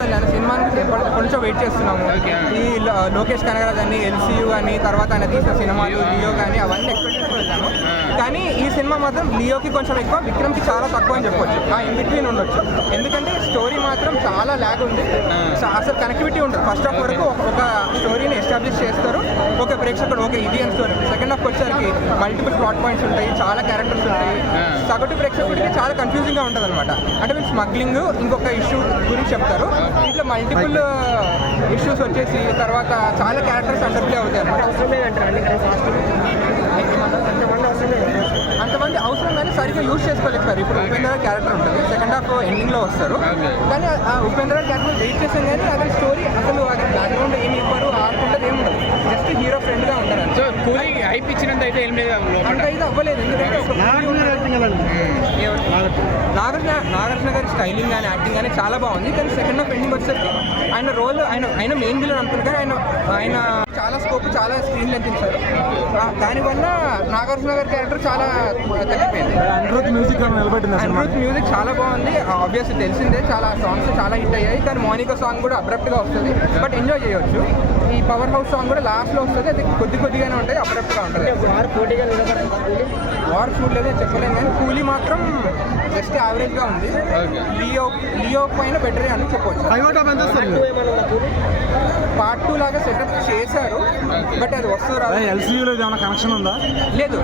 సినిమాని కొంచెం వెయిట్ చేస్తున్నాము. ఈ లోకేష్ కనగరాజ్ అని, ఎల్సీయూ అని, తర్వాత ఆయన తీసిన సినిమాలు లియో కానీ అవన్నీ ఎక్స్పెక్ట్ చేసి వెళ్తాము. కానీ ఈ సినిమా మాత్రం లియోకి కొంచెం ఎక్కువ, విక్రమ్కి చాలా తక్కువ అని చెప్పొచ్చు. ఆ ఇన్ బిట్వీన్ ఉండొచ్చు. ఎందుకంటే స్టోరీ మాత్రం చాలా ల్యాగ్ ఉంది. అసలు కనెక్టివిటీ ఉంటుంది. ఫస్ట్ హాఫ్ వరకు ఒక స్టోరీని ఎస్టాబ్లిష్ చేస్తారు. ఒక ప్రేక్షకుడు ఓకే ఇది అని స్టోరీ. సెకండ్ హాఫ్ వచ్చేసరికి మల్టిపుల్ ప్లాట్ పాయింట్స్ ఉంటాయి, చాలా క్యారెక్టర్స్ ఉంటాయి. సగటు ప్రేక్షకుడికి చాలా కన్ఫ్యూజింగ్గా ఉంటుంది అనమాట. అంటే మీరు స్మగ్లింగ్ ఇంకొక ఇష్యూ గురించి చెప్తారు. ఇట్లా మల్టిపుల్ ఇష్యూస్ వచ్చేసి తర్వాత చాలా క్యారెక్టర్స్ అండర్ప్లే అవుతాయి అనమాట. అంతమంది అవసరం కానీ సరిగ్గా యూజ్ చేసుకోలేకపోయారు. ఇప్పుడు ఉపేంద్ర క్యారెక్టర్ ఉంటుంది, సెకండ్ హాఫ్ ఎండింగ్లో వస్తారు. కానీ ఆ ఉపేంద్ర క్యారెక్టర్ వెయిట్ చేసాం కానీ అదే స్టోరీ అసలు అది బ్యాక్గ్రౌండ్ ఏమి ఇవ్వరు, ఆడుకుంటారు ఏమి ఉండదు. జస్ట్ హీరో ఫ్రెండ్గా ఉంటారు. సో కూలీ అయిపించినంత అయితే ఏం లేదు, అంత అయితే అవ్వలేదు. ఎందుకంటే నాగార్జున గారి స్టైలింగ్ కానీ యాక్టింగ్ కానీ చాలా బాగుంది. కానీ సెకండ్ హాఫ్ ఎండింగ్ వచ్చేసరికి ఆయన రోల్ ఆయన మెయిన్ విలన్ అనుకుంటారు. కానీ ఆయన చాలా స్కోప్, చాలా స్క్రీన్ లెంత్ ఇచ్చారు. దానివల్ల నాగార్జున గారి క్యారెక్టర్ చాలా తగ్గిపోయింది. అనిరుద్ధ్ మ్యూజిక్ అనిరుద్ధ్ మ్యూజిక్ చాలా బాగుంది. ఆబ్వియస్లీ తెలిసిందే, చాలా సాంగ్స్ చాలా హిట్ అయ్యాయి. కానీ మోనికా సాంగ్ కూడా అబ్రప్ట్గా వస్తుంది, బట్ ఎంజాయ్ చేయొచ్చు. ఈ పవర్ హౌస్ సాంగ్ కూడా లాస్ట్లో వస్తుంది, అది కొద్దిగానే ఉంటుంది, అబ్రప్ట్గా ఉంటుంది. వార్ చూడలేదు చెప్పలేము, కానీ కూలీ మాత్రం జస్ట్ యావరేజ్గా ఉంది. లియో పైన బెటర్ అని చెప్పవచ్చు. పార్ట్ 2 లాగా సెటప్ చేశారు, బట్ అది వస్తుంది. ఎల్సీయూలో ఏమైనా కనెక్షన్ ఉందా? లేదు,